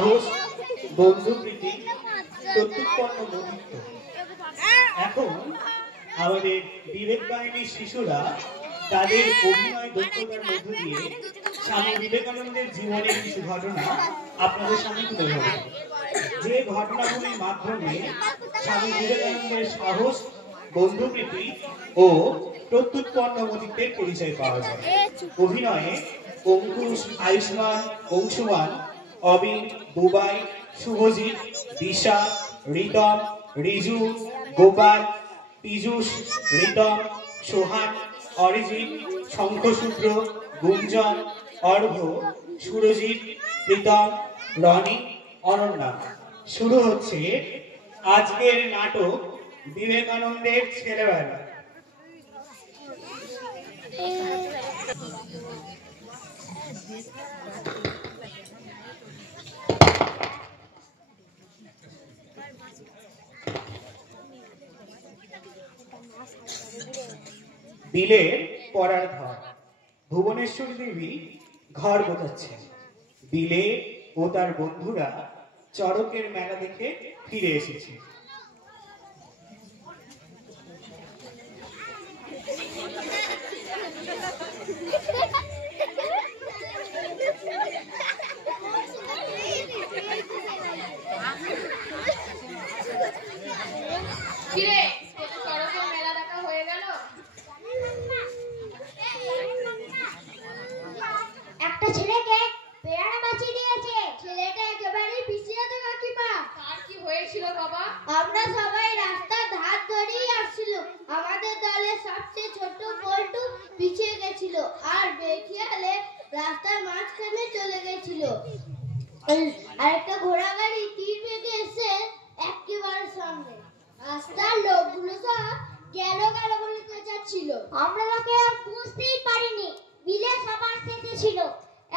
সাহস, বন্ধুপ্রীতি, প্রত্যুৎপন্ন মতিত্ব। এখন আমাদের বিবেক বাহিনীর শিশুরা তাদের অভিনয় দক্ষতার মধ্য দিয়ে স্বামী বিবেকানন্দের জীবনের কিছু ঘটনা আপনাদের সামনে তুলে ধরবে, যে ঘটনাগুলির মাধ্যমে স্বামী বিবেকানন্দের সাহস, বন্ধুপ্রীতি ও প্রত্যুৎপন্ন মতিত্বের পরিচয় পাওয়া যায়। অভিনয়ে অঙ্কুশ, আয়ুষ্মান, অংশুমান, অবিন, বুবাই, শুভজিৎ, দিশা, রিতম, রিজু, গোপাল, পীযূষ, রিতম, সোহান, অরিজিৎ, শঙ্খসূত্র, গুঞ্জন, অর্ঘ, সুরজিৎ, প্রীতম, রনি, অনন্যা। শুরু হচ্ছে আজকের নাটক বিবেকানন্দের ছেলেবেলা। বিলের পড়ার ঘর। ভুবনেশ্বরী দেবী ঘর গোছাচ্ছেন। বিলে ও তার বন্ধুরা চড়কের মেলা দেখে ফিরে এসেছে। একটা ছেলেকে পেয়ারা বাঁচিয়ে দিয়েছে। ছেলেটা একেবারেই পিছিয়ে তো কাকিমা। তার কি হয়েছিল বাবা? আমরা সবাই রাস্তার ধার ধরেই আসছিল। আমাদের দলের সবচেয়ে ছোট পল্টু পিছিয়ে গেছিল আর বেখিয়ালে রাস্তার মাঝখানে চলে গেছিল। আর একটা ঘোড়া গাড়ি তীর বেগে এসে একেবারে সামনে। রাস্তার লোকগুলো সব গেল গেল বলে চেঁচাচ্ছিল। আমরা তাকে বুঝতেই পারিনি। বিলে সবার শেষে ছিল।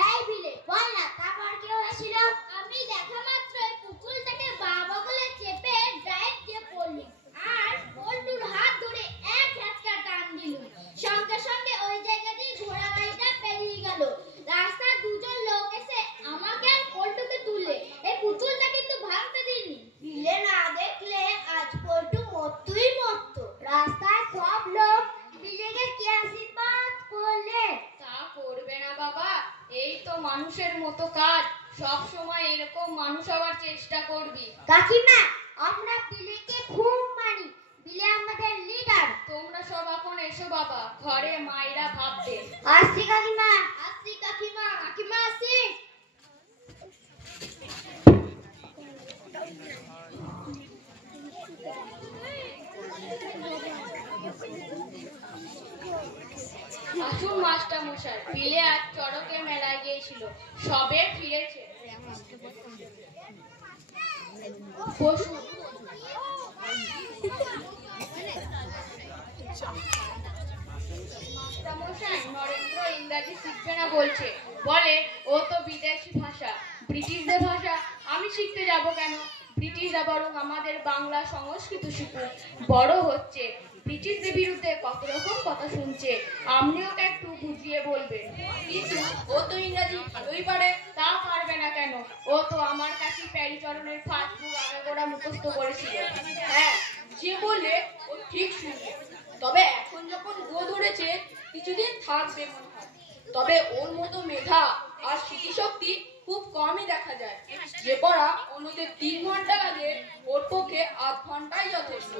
এই বিলে বল না তারপর কি হয়েছিল? আমি দেখা মাত্র পুতুলটাকে বাবা বলে চেপে ডাইরেক্ট দিয়ে পড়লি আর পল্টুর হাত ধরে এক ঝাটকা টান দিল। সঙ্গে সঙ্গে ওই জায়গাতেই ঘোড়া গাড়িটা পেরিয়ে গেল। রাস্তার দুজন লোক এসে আমাকে আর পল্টুকে তুললে। এই পুতুলটা কিন্তু ভাঙতে দিইনি। বিলে না দেখলে আজ পল্টু মরতুই মরত। রাস্তায় সব লোক বিলেকে কি আশীর্বাদ করলে। তা করবে না বাবা, এই তো মানুষের মতো কাজ। সব সময় এরকম মানুষ হওয়ার চেষ্টা করবি। কাকিমা আমরা বিলেকে খুব মানি। বিলে আমাদের লিডার। তোমরা সব এখন এসো বাবা, ঘরে মায়েরা ভাববে। আসছি কাকিমা, আসছি কাকিমা, কাকিমা আসছি। আসুন মাস্টার মশাই, বিলে আজ চড়কের মেলায় গিয়েছিল, সবে ফিরেছে। বসুন। মাস্টার মশাই, নরেন্দ্র ইংরাজি শিখবে না বলছে। বলে ও তো বিদেশি ভাষা, ব্রিটিশদের ভাষা। আমি শিখতে যাব কেন? ব্রিটিশরা বরং আমাদের বাংলা সংস্কৃত শিখুক। বড় হচ্ছে, ব্রিটিশদের বিরুদ্ধে কত রকম কথা শুনছে। আপনি ওকে একটু বুঝিয়ে বলবেন। কিন্তু ও তো ইংরাজি ভালোই পারে। তা পারবে না কেন? ও তো আমার কাছে প্যারিচরণের ফার্স্ট বুক আগাগোড়া মুখস্থ করেছিল। হ্যাঁ, যে বললে ও ঠিক শুনবে। তবে এখন যখন গো ধরেছে কিছুদিন থাকবে মনে হয়। তবে ওর মতো মেধা আর স্মৃতিশক্তি খুব কমই দেখা যায়। যে পড়া অন্যদের 3 ঘন্টা লাগে ওর পক্ষে 8 ঘন্টাই যথেষ্ট।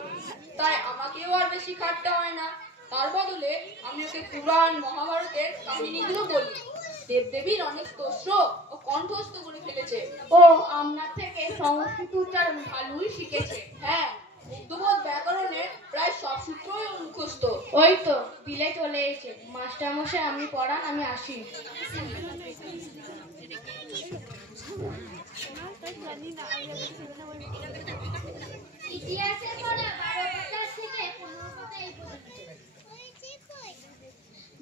তাই আমাকেও আর বেশি খাটতে হয় না। তার বদলে আমি ওকে পুরাণ মহাভারতের কাহিনীগুলো বলি। দেবদেবীর অনেক স্তোত্র ও কণ্ঠস্থ করে ফেলেছে। ও আপনার থেকে সংস্কৃত উচ্চারণ ভালোই শিখেছে। হ্যাঁ, উর্দুবোধ ব্যাকরণের প্রায় সব সূত্রই মুখস্থ। ওই তো বিলে চলে এসে। মাস্টার মশাই আপনি পড়ান, আমি আসি। ইতিহাসে পড়া 12 পাতা থেকে 15 পাতা এই পর্যন্ত।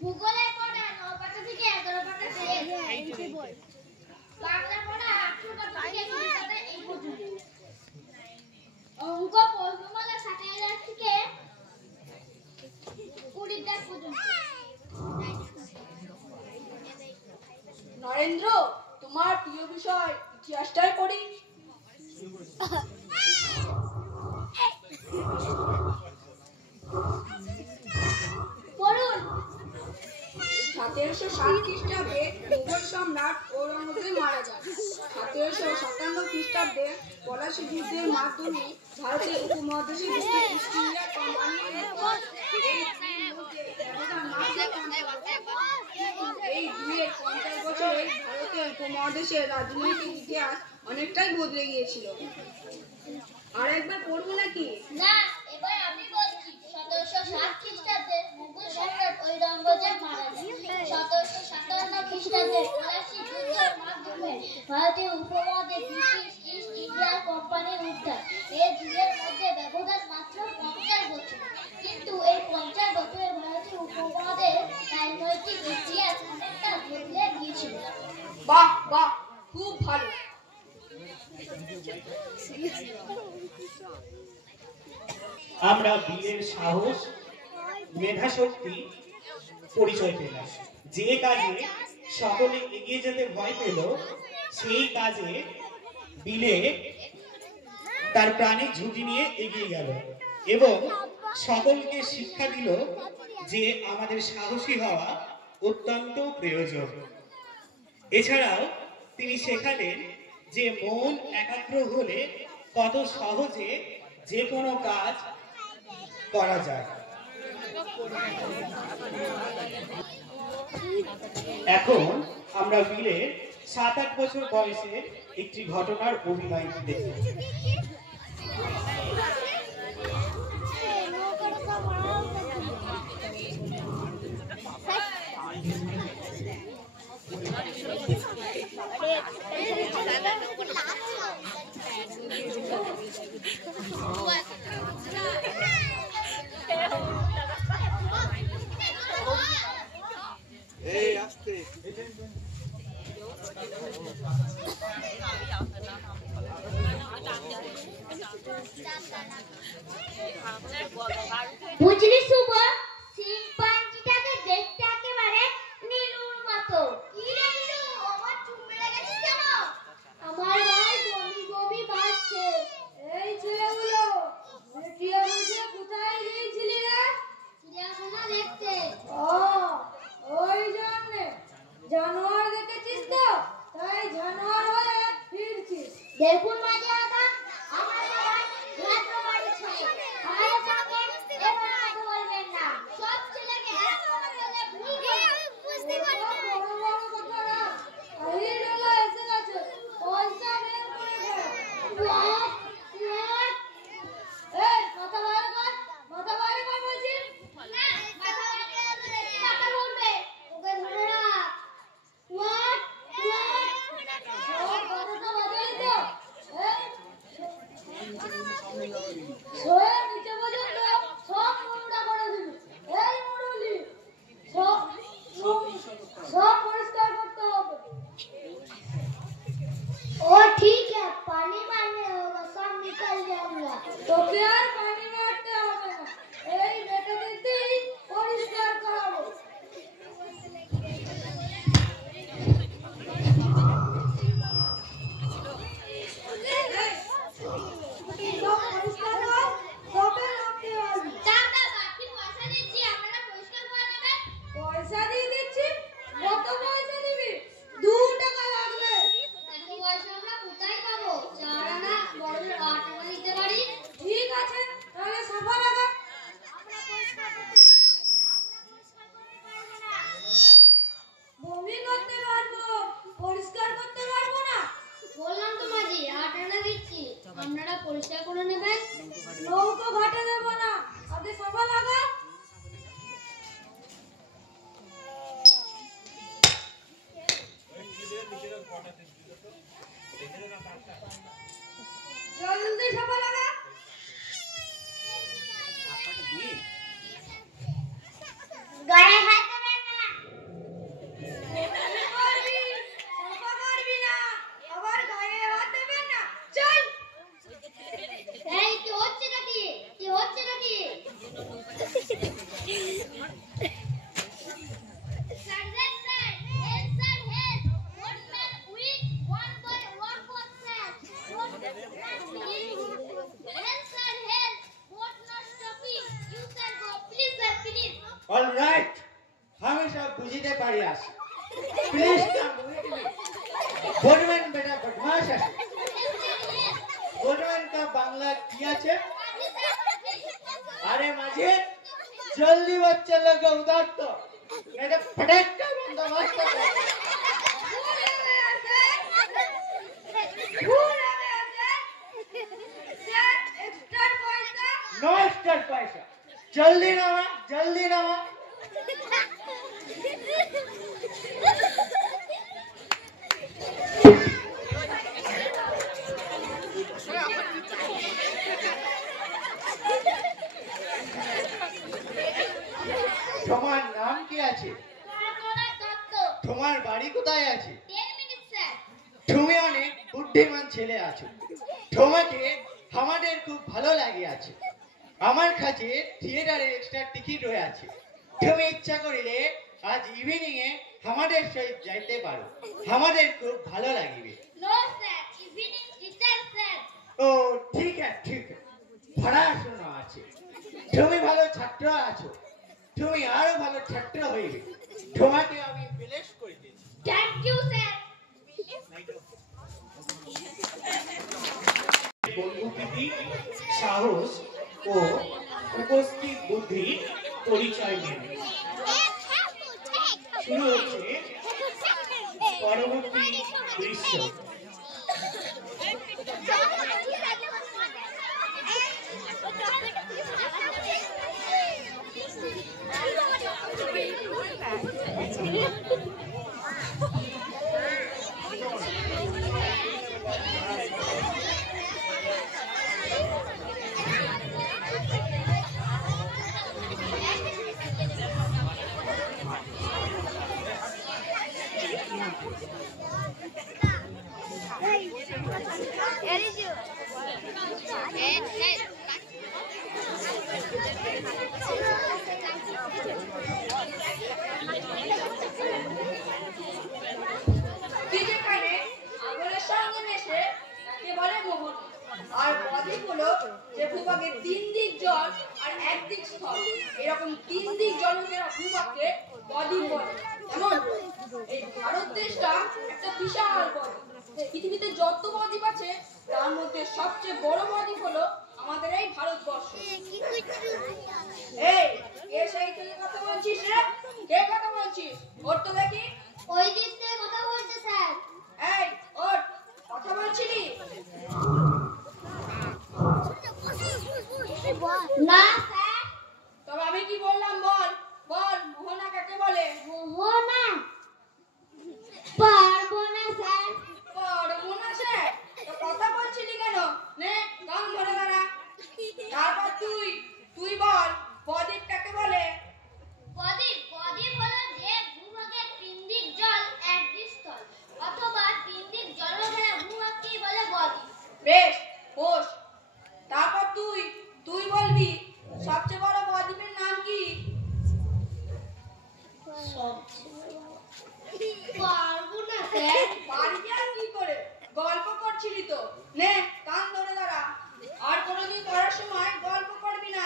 ভূগোলে পড়া 9 পাতা থেকে 11 পাতা শেষ। বাংলা পড়া 18 পাতা থেকে 20 পাতা এই পর্যন্ত। অঙ্ক পর্বমালা 27 থেকে 20 দাগ পর্যন্ত। নরেন্দ্র, তোমার প্রিয় বিষয় ইতিহাসটাই পড়ি। 1707 খ্রিস্টাব্দে মুঘল সম্রাট ঔরঙ্গজেব মারা যান। 1757 খ্রিস্টাব্দে পলাশী যুদ্ধের মাধ্যমে ভারতের উপমহাদেশে ঢুকে ইস্ট ইন্ডিয়া কোম্পানির এই দুয়ের 50 বছরে ভারতের উপমহাদেশের রাজনৈতিক ইতিহাস অনেকটাই বদলে গিয়েছিল। আর একবার পড়বো নাকি? না, এবার আমি বলছি। 1707 খ্রিস্টাব্দে মুঘল সম্রাট ঔরঙ্গজেব মারা যান। 1757 খ্রিস্টাব্দে পলাশী যুদ্ধের মাধ্যমে ভারতীয় উপমহাদেশে ব্রিটিশ ইস্ট ইন্ডিয়া কোম্পানির উত্থান। এই দুয়ের মধ্যে ব্যবধান মাত্র 50 বছর। কিন্তু এই 50 বছরে ভারতীয় উপমহাদেশের রাজনৈতিক ইতিহাস অনেকটা বদলে গিয়েছিল। বাহ বাহ, খুব ভালো। আমরা বীরের সাহস, মেধাশক্তি পরিচয় পেলাম। যে কাজে সকলে এগিয়ে যেতে ভয় পেল, সেই কাজে বিলে তার প্রাণের ঝুঁকি নিয়ে এগিয়ে গেল এবং সকলকে শিক্ষা দিল যে আমাদের সাহসী হওয়া অত্যন্ত প্রয়োজন। এছাড়াও তিনি শেখালেন যে মন একাগ্র হলে কত সহজে যে কোনো কাজ করা যায়। এখন আমরা বিলের 7-8 বছর বয়সের একটি ঘটনার অভিনয় দেখি। বুঝলি শুভ, শিম্পাঞ্জিটাকে দেখতে একেবারে নীলুর মতো। কি রে নীলু, আমার চুপ মেরে গেছিস কেন? আমার গায়ে বমি বমি পাচ্ছে। এই ছেলেগুলো চিড়িয়াখানা কোথায় গিয়েছিলি রে? চিড়িয়াখানা দেখতে। ও, ওই জন্য জানোয়ার দেখেছিস তো, তাই জানোয়ার হয়ে ফিরছিস। দেখুন মাঝে দাদা, আমার সবাই রাত্র বাড়ি ছেলে। আমাদের সঙ্গে এবার কথা বলবেন না। সব ছেলেকে একসঙ্গে বলে ভুল করে। বুঝতে পারি না। বড় বড় কথাটা আহির বেলা এসে গেছে। পয়সা বের করে দে। এই মাথা বাইরে কর, মাথা বাইরে কর বলছি। না, মাথা বাইরে করে কি মাথা বলবে? ওকে ধরে রাখ। হোয়াট কথাটা বদলাই তো। সোয়ের নিচে পর্যন্ত সব নোংরা করে দিবি। এই মুরলি, সব পরিষ্কার করতে হবে। ও ঠিক আছে, পানি মারনে হোগা, সব নিকল जाऊंगा। তোকে আর পানি মারতে হবে না, এই বেটা দিতেই পরিষ্কার করাবো। পয়সা দিয়ে দিচ্ছি। কত পয়সা দিবি? 2 টাকা লাগবে। এত পয়সা আমরা কোথায় পাবো? 4 আনা, বড় 8 আনা দিতে পারি। ঠিক আছে, তাহলে সাফা লাগা। আমরা পরিষ্কার করতে পারবো না। বমি করতে পারবো, পরিষ্কার করতে পারবো না। বললাম তো মাঝি, 8 আনা দিচ্ছি, আপনারা পরিষ্কার করে নেবেন। নৌকো ঘাটে দেব না, আগে সাফা লাগা। জলদি সাফা লাগা। গায়ে হাত দেবেন না। সাফা করবি না, আবার গায়ে হাত দেবেন না। চল। এই কি হচ্ছে নাকি? কি হচ্ছে নাকি? অলরাইট, আমি সব বুঝিতে পারিয়াছি। गुडमैन का बांग्ला किया छे? अरे माझे जल्दी बच्चे लोग उधर तो नहीं तो फटक का बंदोबस्त कर। नो एक्स्ट्रा पैसा जल्दी नामा তোমার নাম কি আছে? তোমার বাড়ি কোথায় আছে? তুমি অনেক বুদ্ধিমান ছেলে আছো, তোমাকে আমাদের খুব ভালো লাগে আছে। আমার কাছে থিয়েটারে এক্সট্রা টিকিট হয়ে আছে, তুমি ইচ্ছা করিলে আজ ইভিনিং এ আমাদের সহিত যাইতে পারো, আমাদের খুব ভালো লাগবে। ও ঠিক আছে, পড়াশোনা আছে, তুমি ভালো ছাত্র আছো, তুমি আরো ভালো ছাত্র হইবে, তোমাকে আমি বিলেস করে দিচ্ছি। Thank you sir. বন্ধুপ্রীতি, সাহস ও উপস্থিত বুদ্ধি পরিচয় নেবে। শুরু হচ্ছে পরবর্তী দৃশ্য। আর বদ্বীপ হলো যে ভূভাগের 3 দিক জল আর 1 দিক স্থল। এরকম 3 দিক জলঘেরা ভূভাগকে বদ্বীপ বলে। যেমন এই ভারত দেশটা একটা বিশাল বদ্বীপ। পৃথিবীতে যত বদ্বীপ আছে তার মধ্যে সবচেয়ে বড় বদ্বীপ হলো আমাদের এই ভারতবর্ষ। এই কে সেই থেকে কথা বলছিস রে? কে কথা বলছিস? ওর তো দেখি ওই দিক থেকে কথা বলছে স্যার। এই ওর কথা বলছিলি? না স্যার। তবে আমি কি বললাম বল? বল মোহনা কাকে বলে? মোহনা পারবো না স্যার। পারবো না স্যার? তো কথা বলছিলি কেন? নে কান ধরে দাঁড়া। তারপর তুই বল বদ্বীপ কাকে বলে? বদ্বীপ হলো যে ভূভাগের 3 দিক জল 1 দিক স্থল, অথবা 3 দিক জলঘেরা ভূভাগকেই বলে বদ্বীপ। বেশ বস। তারপর তুই বলবি সবচেয়ে বড় বদ্বীপের নাম কি? পারবো না স্যার। পারবি আর কি করে? গল্প করছিলি তো। নে কান ধরে দাঁড়া। আর কোনোদিন পড়ার সময় গল্প করবি না।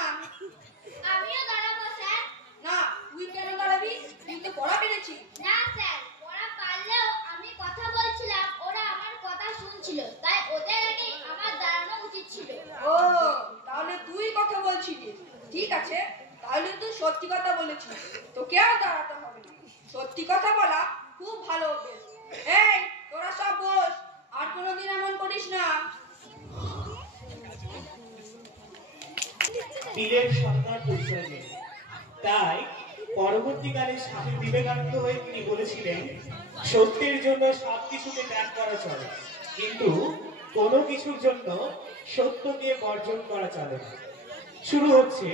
আমিও দাঁড়াবো স্যার। না তুই কেন দাঁড়াবি? তুই তো পড়া পেরেছিস। না স্যার, ওরা পারলেও আমি কথা বলছিলাম, ওরা আমার কথা শুনছিল, তাই ওদের আগে আমার দাঁড়ানো উচিত ছিল। ও তাহলে তুই কথা বলছিলিস। ঠিক আছে, তাহলে তুই সত্যি কথা বলেছিস, তোকে আর দাঁড়াতে হবে না। সত্যি কথা বলা খুব ভালো অভ্যেস। এই তোরা সব বস, আর কোনোদিন এমন করিস না। বীরের সন্তান পরিচয় নেই, তাই পরবর্তীকালে স্বামী বিবেকানন্দ হয়ে তিনি বলেছিলেন, সত্যের জন্য সবকিছুকে ত্যাগ করা চলে, কিন্তু কোনো কিছুর জন্য সত্যকে বর্জন করা চলে না। শুরু হচ্ছে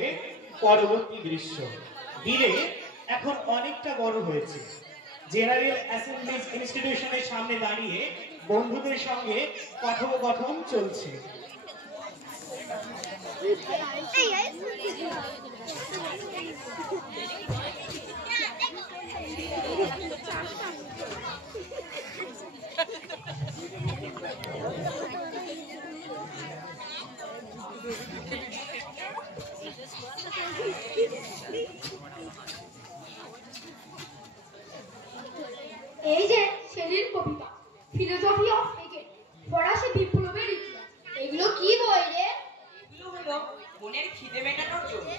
পরবর্তী দৃশ্য। বীরে এখন অনেকটা বড় হয়েছে, জেনারেল অ্যাসেম্বলিজ ইনস্টিটিউশনের সামনে দাঁড়িয়ে বন্ধুদের সঙ্গে কথোপকথন চলছে। এই যে শেলির কবিতা ফিলোসফি অফ ক্রিকেট, পড়া বিপ্লবের ইতিহাস। এগুলো কি বই রে? এগুলো হলো মনের খিদে মেটানোর জন্য।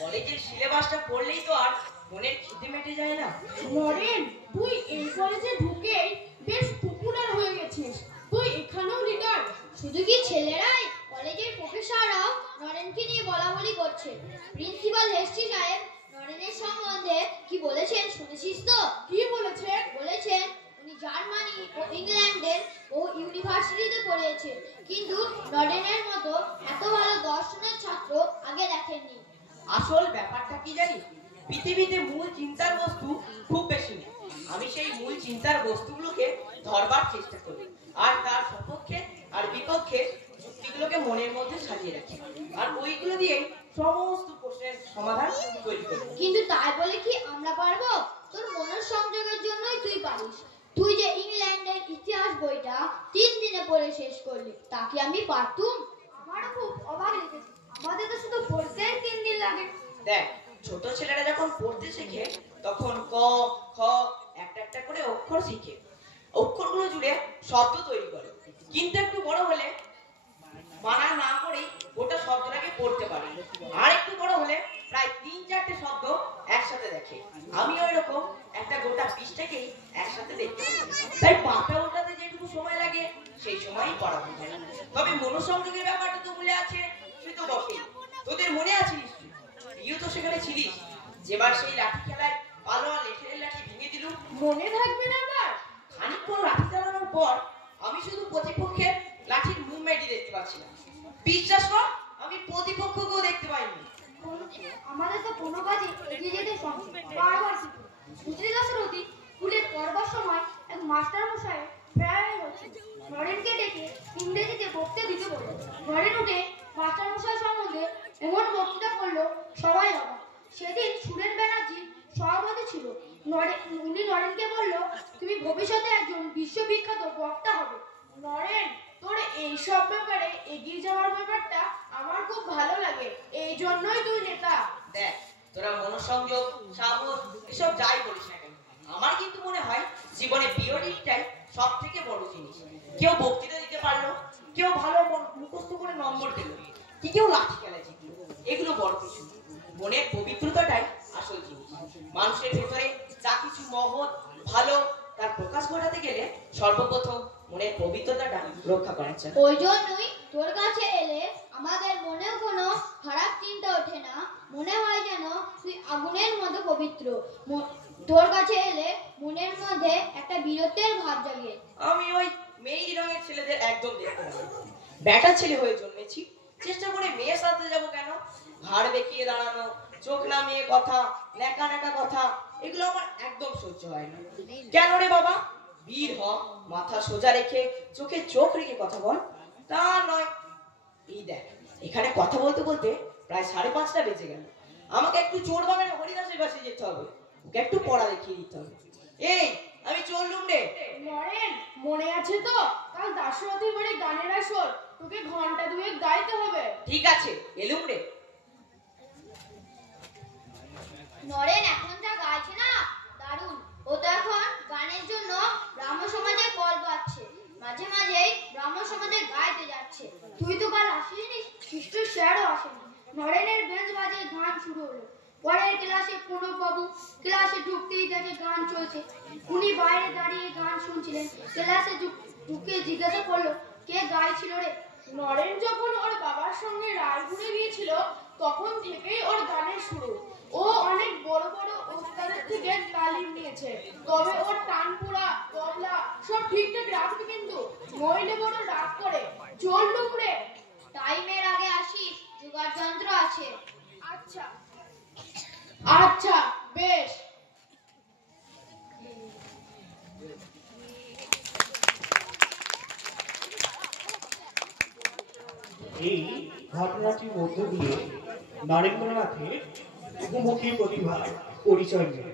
কলেজের সিলেবাসটা পড়লেই তো আর মনের খিদে মেটে যায় না। নরেন, তুই এই কলেজে ঢুকেই বেশ পপুলার হয়ে গেছিস। তুই এখানেও লিডার। শুধু কি ছেলেরাই, কলেজের প্রফেসররাও নরেনকে নিয়ে বলাবলি করছে। প্রিন্সিপাল হেস্টি সাহেব নরেনের সম্বন্ধে কি বলেছেন শুনেছিস তো? কি বলেছেন? বলেছেন উনি জার্মানি ও ইংল্যান্ডের বহু ইউনিভার্সিটিতে পড়িয়েছেন, কিন্তু নরেনের মতো এত ভালো দর্শনের ছাত্র আগে দেখেননি। আসল ব্যাপারটা কি জানিস? পৃথিবীতে মূল চিন্তার বস্তু খুব বেশি নেই। আমি সেই মূল চিন্তার বস্তুগুলোকে ধরবার চেষ্টা করি, আর তার সপক্ষে আর বিপক্ষে যুক্তিগুলোকে মনের মধ্যে সাজিয়ে রাখি, আর ওইগুলো দিয়েই সমস্ত প্রশ্নের সমাধান তৈরি করি। কিন্তু তাই বলে কি আমরা পারবো? তোর মনের সংযোগের জন্যই তুই পারিস। তুই যে ইংল্যান্ডের ইতিহাস বইটা 3 দিনে পড়ে শেষ করলি, তা কি আমি পারতুম? আমারও খুব অবাক লেগেছে। আমাদের তো শুধু পড়তেই 3 দিন লাগে। দেখ, ছোট ছেলেরা যখন পড়তে শেখে তখন ক খ একটা একটা করে অক্ষর শিখে, অক্ষরগুলো জুড়ে শব্দ তৈরি করে। কিন্তু একটু বড় হলে বানান না করেই গোটা শব্দটাকে পড়তে পারে, আর একটু বড় হলে প্রায় 3-4টে শব্দ একসাথে দেখে। আমিও এরকম একটা গোটা পৃষ্ঠাকেই একসাথে দেখতে পারি। তাই পাতা ওঠাতে যেটুকু সময় লাগে সেই সময়ই পড়া হয়ে যায়। তবে মনোসংযোগের ব্যাপারটা তো ভুলে আছে, সে তো বটেই। তোদের মনে আছে নিশ্চয়ই, তুইও তো সেখানে ছিলিস, যেবার সেই লাঠি খেলায় পালোয়া লেঠের লাঠি ভেঙে দিল। মনে থাকবে না আবার? খানিকক্ষণ লাঠি চালানোর পর আমি শুধু প্রতিপক্ষের লাঠির মুভমেন্টই দেখতে পাচ্ছিলাম। বিশ্বাস কর, আমি প্রতিপক্ষকেও দেখতে পাইনি। আমাদের তো কোনো কাজে এগিয়ে যেতে বারবার শিখি। বুঝলি দশরথী, স্কুলে পড়বার সময় এক মাস্টার মশাই প্রায় হচ্ছে নরেনকে ডেকে ইংরেজিতে বক্তৃতা দিতে বলল। নরেন উঠে মাস্টার মশাই সম্বন্ধে এমন বক্তৃতা করলো, সবাই অবাক। সেদিন সুরেন ব্যানার্জি সভাপতি ছিল। উনি নরেনকে বলল, তুমি ভবিষ্যতে একজন বিশ্ববিখ্যাত বক্তা হবে। নরেন, তোর এইসব ব্যাপারে এগিয়ে যাওয়ার ব্যাপারটা আমার খুব ভালো লাগে, এই জন্যই তুই নেতা। দেখ, তোরা মনোসংযোগ, সাহস এসব যাই বলিস না কেন, আমার কিন্তু মনে হয় জীবনে পিওরিটিটাই সব থেকে বড় জিনিস। কেউ বক্তৃতা দিতে পারলো, কেউ ভালো মুখস্থ করে নম্বর দিল, কি কেউ লাঠি খেলা জিতলো, এগুলো বড় কিছু। মনের পবিত্রতাটাই আসল জিনিস। মানুষের ভেতরে যা কিছু মহৎ ভালো তার প্রকাশ ঘটাতে গেলে সর্বপ্রথম মনের পবিত্রতাটা রক্ষা করা চাই। ওই জন্যই তোর কাছে এলে আমাদের মনেও কোনো খারাপ চিন্তা ওঠে না, মনে হয় যেন তুই আগুনের মতো পবিত্র। তোর কাছে এলে মনের মধ্যে একটা বীরত্বের ভাব জাগে। আমি ওই মেয়েই রঙের ছেলেদের একদম দেখতে পাই। ব্যাটা ছেলে হয়ে জন্মেছি, চেষ্টা করে মেয়ের সাথে যাবো কেন? ঘাড় বেঁকিয়ে দাঁড়ানো, চোখ নামিয়ে কথা, ন্যাকা ন্যাকা কথা, এগুলো আমার একদম সহ্য হয় না। কেন রে বাবা? বীর হ, মাথা সোজা রেখে চোখে চোখ রেখে কথা বল। তা নয়, এই দেখ, এখানে কথা বলতে বলতে প্রায় 5:30টা বেজে গেল। আমাকে একটু চোর বাগানে হরিদাসের কাছে যেতে হবে, ওকে একটু পড়া দেখিয়ে দিতে হবে। এই, আমি চললুম রে। নরেন, মনে আছে তো কাল দাশরথী বাড়ি গানের আসর? তোকে ঘন্টা 2 গাইতে হবে। ঠিক আছে, এলুম রে। নরেন এখন যা গাইছে না, দারুণ। ও তো এখন গানের জন্য ব্রাহ্ম সমাজে কল পাচ্ছে, মাঝে মাঝেই ব্রাহ্ম সমাজে গাইতে যাচ্ছে। তুই তো কাল আসিনি, কৃষ্ণ স্যারও আসেনি। নরেনের বেঞ্চ বাজে গান শুরু হলো। পরের ক্লাসে প্রণব বাবু ক্লাসে ঢুকতেই দেখে গান চলছে। উনি বাইরে দাঁড়িয়ে গান শুনছিলেন। ক্লাসে ঢুকে জিজ্ঞাসা করলো, কে গাইছিল রে? নরেন যখন ওর বাবার সঙ্গে রায়পুরে গিয়েছিল তখন থেকেই ওর গানের শুরু। ও অনেক বড় বড় ওস্তাদের থেকে তালিম নিয়েছে, তবে ওর তানপুরা তবলা সব ঠিকঠাক রাখবে, কিন্তু নইলে বড় রাগ করে। চললুম রে। টাইমের আগে আসিস, জোগাড় যন্ত্র আছে। আচ্ছা আচ্ছা, বেশ। এই ঘটনাটির মধ্য দিয়ে নরেন্দ্রনাথের বহুমুখী প্রতিভার পরিচয় মেলে।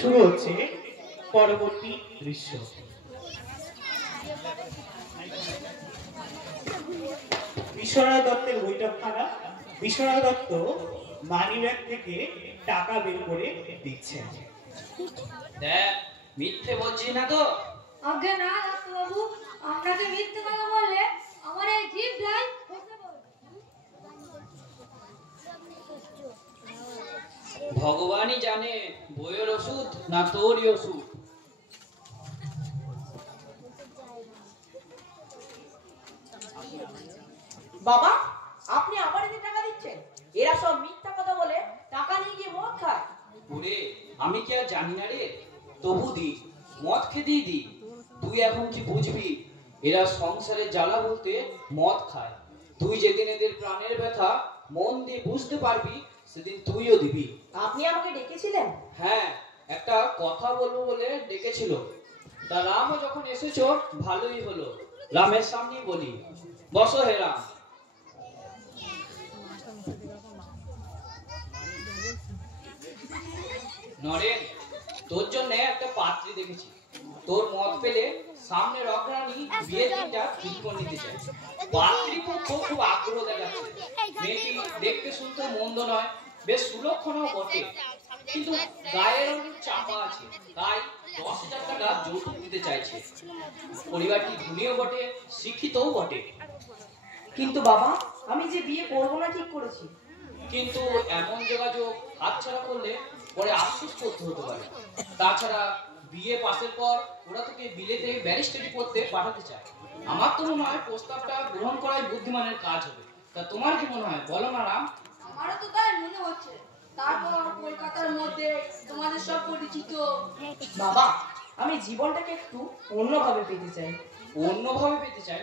শুরু হচ্ছে পরবর্তী দৃশ্য। বিশ্বনাথ দত্তের বৈঠকখানা। বিশ্বনাথ দত্ত মানিব্যাগ থেকে টাকা বের করে দিচ্ছেন। দেখ, মিথ্যে বলছি না তো? আগে না ডাক্তারবাবু, কানে মিথ্যে কথা বললে আমার এই জিভটাই খসে পড়বে। ভগবানই জানে বইয়ের ওষুধ না তোরই ওষুধ। বাবা, আপনি আবার এদের টাকা দিচ্ছেন? এরা সব মিথ্যা কথা বলে টাকা নিয়ে গিয়ে মদ খায়। ওরে আমি কি আর জানি না রে, তবু দি, মদ খেতেই দি। তুই এখন কি বুঝবি, এরা সংসারে জ্বালা বলতে মদ খায়। তুই যেদিন এদের প্রাণের ব্যথা মন দিয়ে বুঝতে পারবি সেদিন তুইও দিবি। আপনি আমাকে ডেকেছিলেন? হ্যাঁ, একটা কথা বলবো বলে ডেকেছিল। তা রামও যখন এসেছো ভালোই হলো, রামের সামনেই বলি। বসো হে রাম। নরেন, তোর জন্য একটা পাত্রী দেখেছি। তোর মত পেলে সামনের অগ্রাণী বিয়ের দিনটা ঠিক করে নিতে চাই। পাত্রী খুব আগ্রহ দেখাচ্ছে। মেয়েটি দেখতে শুনতে মন্দ নয়, বেশ সুলক্ষণও বটে, কিন্তু গায়ের অনেক চাপা আছে। তাই 10,000 টাকা যৌতুক দিতে চাইছে। পরিবারটি ধনীও বটে, শিক্ষিতও বটে। কিন্তু বাবা, আমি যে বিয়ে করবো না ঠিক করেছি। কিন্তু এমন যোগাযোগ হাতছাড়া করলে পরে আফসোস করতে হতে পারে। তাছাড়া বিয়ে পাশের পর ওরা তোকে বিলেতে ব্যারিস্টারি পড়তে পাঠাতে চায়। আমার তো মনে হয় প্রস্তাবটা গ্রহণ করাই বুদ্ধিমানের কাজ হবে। তা তোমার কি মনে হয় বলো না রাম? আমারও তো তাই মনে হচ্ছে। তারপর কলকাতার মধ্যে তোমাদের সব পরিচিত। বাবা, আমি জীবনটাকে একটু অন্যভাবে পেতে চাই। অন্যভাবে পেতে চাই?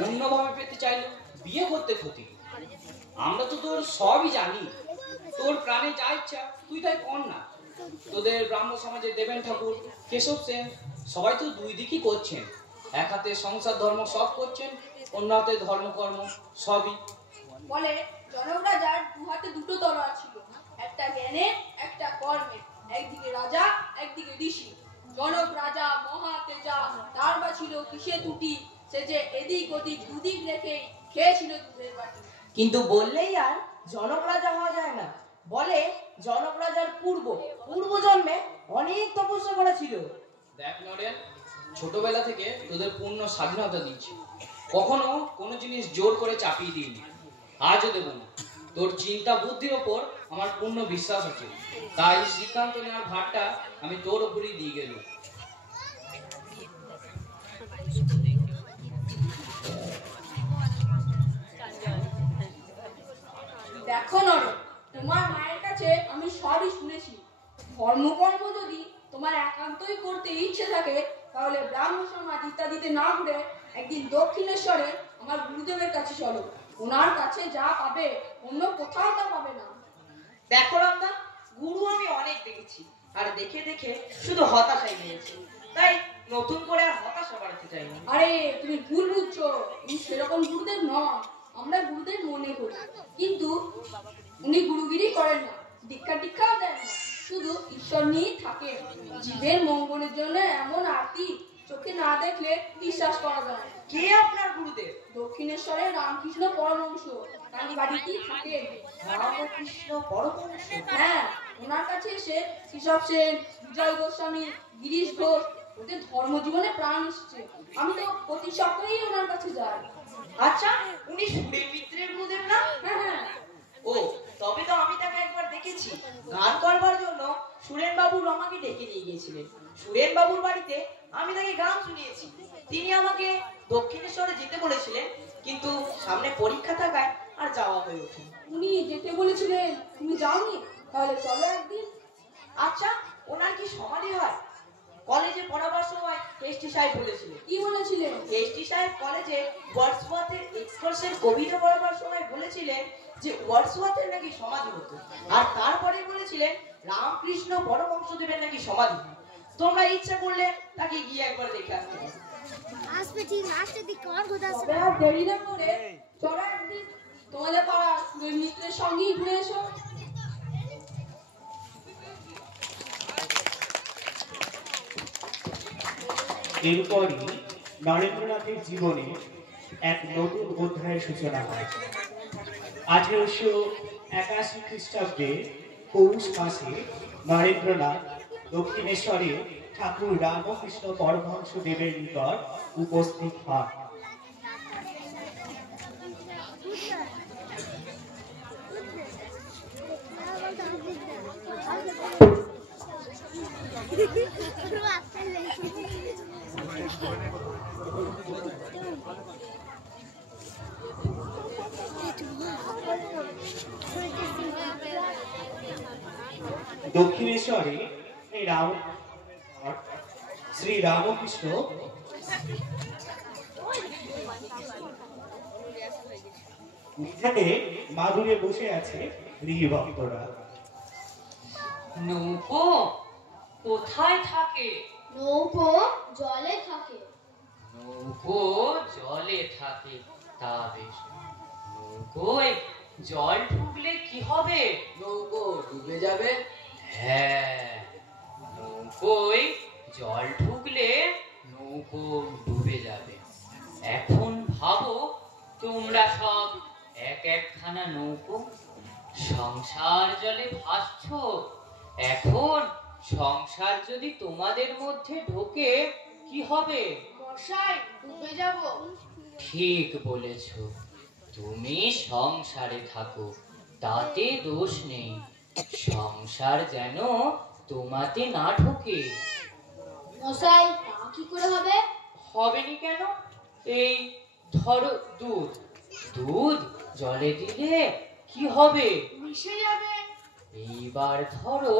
অন্যভাবে পেতে চাইলে বিয়ে করতে ক্ষতি। আমরা তো তোর সবই জানি। তোর প্রাণে যা ইচ্ছা তুই তাই কর না। তোদের ব্রাহ্ম সমাজে দেবেন ঠাকুর, কেশব সেন সবাই তো দুই দিকই করছেন। এক হাতে সংসার ধর্ম সব করছেন, অন্য হাতে ধর্মকর্ম সবই। বলে জনক রাজার দু হাতে দুটো তলোয়ার ছিল, একটা জ্ঞানের একটা কর্মের। একদিকে রাজা, একদিকে ঋষি। জনক রাজা মহা তেজা, তার বা ছিল কিসে ত্রুটি, সে যে এদিক ওদিক দুদিক রেখেই খেয়েছিল দুধের বাটি। কিন্তু বললেই আর জনক রাজা হওয়া যায় না। বলে জনক রাজার পূর্ব জন্মে অনেক তপস্যা করেছিল। দেখ নরেন, ছোটবেলা থেকে তোদের পূর্ণ স্বাধীনতা দিচ্ছি, কখনো কোনো জিনিস জোর করে চাপিয়ে দিইনি, আজও দেব না। তোর চিন্তা বুদ্ধির ওপর আমার পূর্ণ বিশ্বাস আছে, তাই সিদ্ধান্ত নেওয়ার ভারটা আমি তোর ওপরই দিয়ে গেল। দেখো নরক, তোমার মায়ের কাছে আমি সবই শুনেছি। ধর্মকর্ম যদি তোমার একান্তই করতে ইচ্ছে থাকে, তাহলে ব্রাহ্ম সমাজ ইত্যাদিতে না ঘুরে একদিন দক্ষিণেশ্বরে আমার গুরুদেবের কাছে চলো। ওনার কাছে যা পাবে অন্য কোথাও তা পাবে না। দেখো রামদা, গুরু আমি অনেক দেখেছি, আর দেখে দেখে শুধু হতাশাই নিয়েছি। তাই নতুন করে আর হতাশা বাড়াতে চাই না। আরে তুমি ভুল বুঝছো, উনি সেরকম গুরুদেব নন। আমরা গুরুদেব মনে করি, কিন্তু উনি গুরুগিরি করেন না, দীক্ষা টিক্ষাও দেন না, শুধু ঈশ্বর নিয়েই থাকেন। জীবের মঙ্গলের জন্য এমন আরতি চোখে না দেখলে বিশ্বাস করা যায় না। কে আপনার গুরুদেব? দক্ষিণেশ্বরের রামকৃষ্ণ পরমহংস, তার বাড়িতেই থাকেন। রামকৃষ্ণ পরমহংস? হ্যাঁ, ওনার কাছে এসে কেশব সেন, বিজয় গোস্বামী, গিরিশ ঘোষ ওদের ধর্মজীবনে প্রাণ এসেছে। আমি তো প্রতি সপ্তাহেই ওনার কাছে যাই। আচ্ছা, উনি সুরেন মিত্রের গুরুদেব না? হ্যাঁ হ্যাঁ। ও, তবে তো আমি তাকে একবার দেখেছি। গান করবার জন্য সুরেন বাবু রমাকে ডেকে নিয়ে গিয়েছিলেন। সুরেন বাবুর বাড়িতে আমি তাকে গান শুনিয়েছি। তিনি আমাকে দক্ষিণেশ্বরে যেতে বলেছিলেন, কিন্তু সামনে পরীক্ষা থাকায় আর যাওয়া হয়ে ওঠে। উনি যেতে বলেছিলেন, তুমি যাওনি? তাহলে চলো একদিন। আচ্ছা, ওনার কি সমাধি হয়? কলেজে পড়াবার সময় এসটি সাহেব বলেছিলেন। কি বলেছিলেন? এসটি সাহেব কলেজে ওয়ার্ডসওয়ার্থের এক্সকারশন কবিতা পড়াবার সময় বলেছিলেন যে ওয়ার্ডসওয়ার্থের নাকি সমাধি হতো, আর তারপরে বলেছিলেন রামকৃষ্ণ পরমহংসদেবের নাকি সমাধি। তোমরা ইচ্ছা করলে তাকে গিয়ে একবার দেখে আসতে পারো। আসবে ঠিক আসতে দিক কর গোদা তবে আর দেরি না করে চলো একদিন তোমাদের পাড়া সুরেন মিত্রের সঙ্গেই ঘুরে এসো। এরপরই নরেন্দ্রনাথের জীবনে এক নতুন অধ্যায়ের সূচনা হয়। 1881 খ্রিস্টাব্দে পৌষ মাসে নরেন্দ্রনাথ দক্ষিণেশ্বরে ঠাকুর রামকৃষ্ণ পরমহংস দেবের নিকট উপস্থিত হন। দক্ষিণেশ্বরে শ্রী রামকৃষ্ণ এখানে মাদুরে বসে আছে গৃহভক্তরা। নৌকো কোথায় থাকে? নৌকো জলে থাকে। নৌকো জলে থাকে, তা বেশ। নৌকোয় জল ঢুকলে কি হবে? নৌকো ডুবে যাবে। হ্যাঁ, নৌকোয় জল ঢুকলে নৌকো ডুবে যাবে। এখন ভাবো, তোমরা সব এক একখানা নৌকো, সংসার জলে ভাসছো। এখন সংসার যদি তোমাদের মধ্যে ঢোকে কি হবে? মশাই, ডুবে যাব। ঠিক বলেছ, তুমি সংসারে থাকো, তাতে দোষ নেই। সংসার যেন তোমাতে না ঢোকে। মশাই, তা কি করে হবে? হবেনি কেন? এই ধরো দুধ, দুধ জলে দিলে কি হবে? মিশে যাবে। এইবার ধরো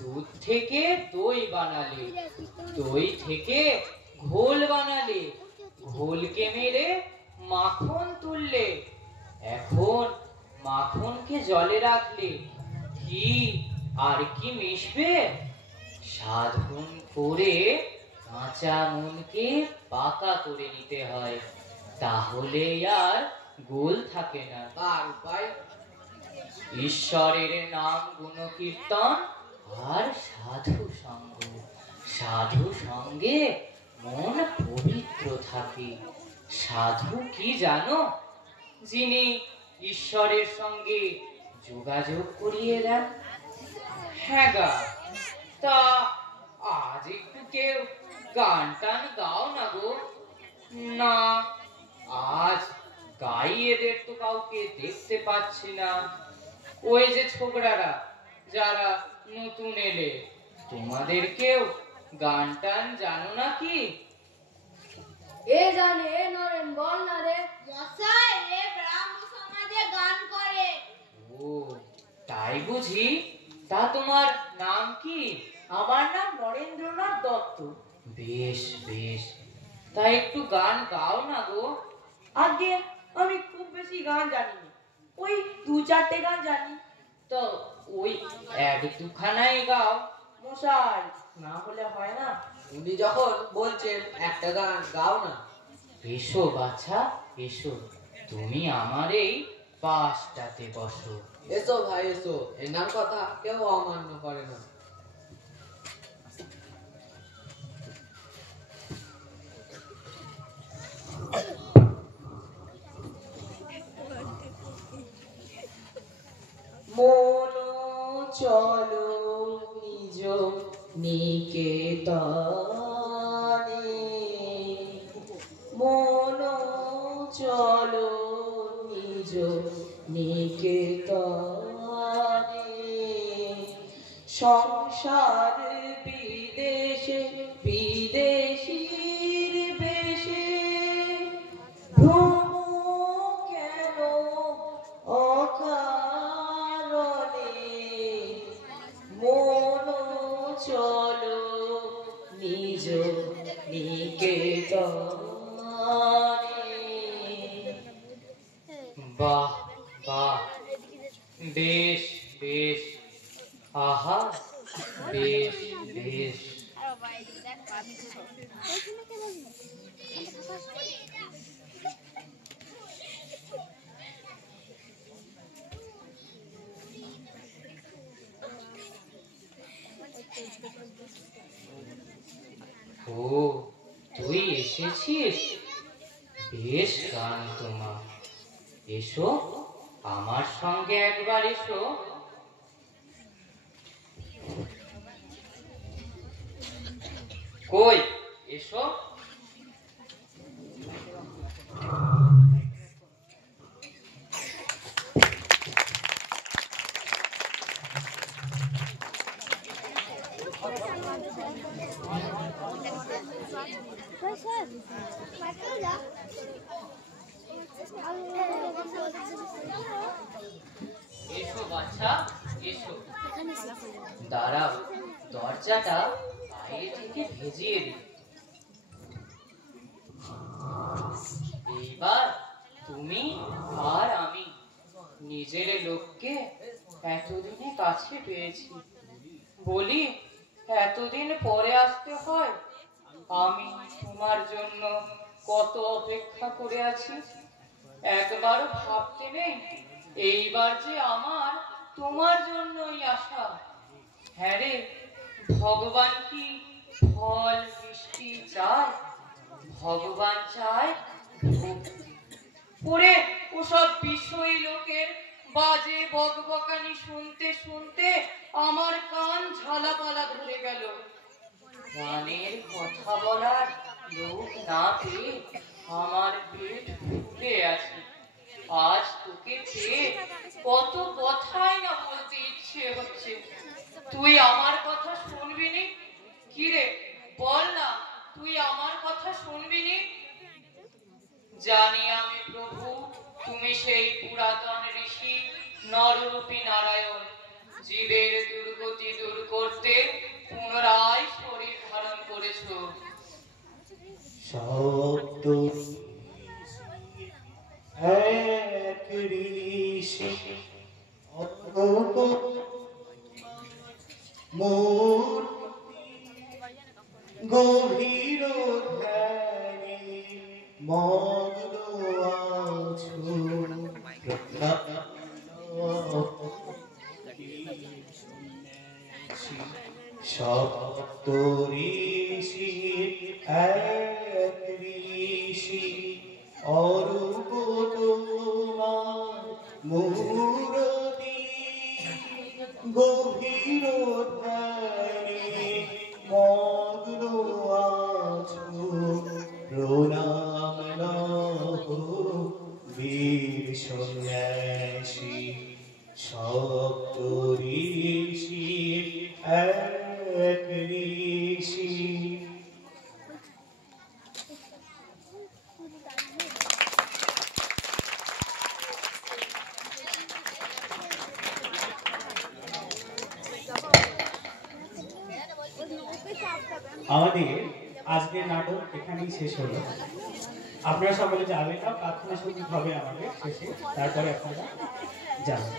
দুধ থেকে দই বানালে, দই থেকে ঘোল বানালে, ঘোলকে মেরে মাখন তুললে। এখন মাখনকে জলে রাখলে কি আর কি মিশবে? সাধন করে কাঁচা মনকে পাকা করে নিতে হয়, তাহলে আর গোল থাকে না। তার উপায়? ঈশ্বরের নাম গুণকীর্তন আর সাধু সঙ্গ। সাধু সঙ্গে মন পবিত্র থাকে। সাধু কি জানো? যিনি ঈশ্বরের সঙ্গে যোগাযোগ করিয়ে দেন। হ্যাঁ গা, তা আজ একটু কেউ গান টান গাও না গো। না, আজ গাই, এদের তো কাউকে দেখতে পাচ্ছি না। ওই যে ছোকরারা যারা নতুন এলে, তোমাদের কেউ গান টান জানো নাকি? এ জানে, এ নরেন, বল না রে। মশাই, এ ব্রাহ্ম সমাজে গান করে। ও তাই বুঝি? তা তোমার নাম কি? আমার নাম নরেন্দ্রনাথ দত্ত। বেশ বেশ, তা একটু গান গাও না গো। আগে আমি খুব বেশি গান জানি না, ওই 2-4টে গান জানি। তো ওই এক দুখানাই গাও। মশাই, না হলে হয় না। উনি যখন বলছেন একটা গান গাও না। এসো বাছা, এসো, তুমি আমার এই পাশটাতে বসো। এসো ভাই এসো, এনার কথা কেউ অমান্য করে না। মন চলো নিজ নিকেতনে, মন চলো নিজ নিকেতনে। সংসার বিদেশে বিদেশীর বেশে, ভ্রম কেন অকারণে। মন চলো নিজ নিকেতনে। বাহ বাহ, বেশ বেশ, আহা, বেশ বেশ। ও তুই এসেছিস? বেশ গান তোমার। এসো, আমার সঙ্গে একবার এসো। কই এসো। এসো বাচ্চা এসো। দাঁড়াও, দরজাটা বাইরে থেকে ভেজিয়ে দিই। এইবার তুমি আর আমি নিজের লোককে এতদিনে কাছে পেয়েছি। বলি, এতদিন পরে আসতে হয়। আমি তোমার জন্য কত অপেক্ষা করে আছি, একবারও ভাবতে নেই এইবার যে আমার তোমার জন্যই আসা। হ্যাঁ রে, ভগবান কি ফল মিষ্টি চায়? ভগবান চায় ভক্তি। পরে ওসব বিষয়ী লোকের বাজে বকবকানি শুনতে শুনতে আমার কান ঝালাপালা ধরে গেল। গানের কথা বলার লোক না পেয়ে আমার পেট ফুলে আছে। আজ তোকে পেয়ে কত কথাই না বলতে ইচ্ছে হচ্ছে। তুই আমার কথা শুনবি নি? কিরে বল না, তুই আমার কথা শুনবি নি? জানি আমি প্রভু, তুমি সেই পুরাতন ঋষি নররূপী নারায়ণ, জীবের দুর্গতি দূর করতে পুনরায় শরীর ধারণ করেছো। শব্দ এক ঋষি মোর গভীর ধ্যানে মগ্ন আছো। সপ্ত ঋষি এক ঋষি অরূপ তোমার মূরতি, গভীর ধ্যানে মগ্ন আছো। প্রণাম নহ বীর সন্ন্যাসী, সপ্ত ঋষি এক ঋষি। আমাদের আজকের নাটক এখানেই শেষ হলো। আপনারা সকলে যাবেন না, প্রার্থনা সঙ্গীত হবে আমাদের শেষে, তারপরে আপনারা যাবেন।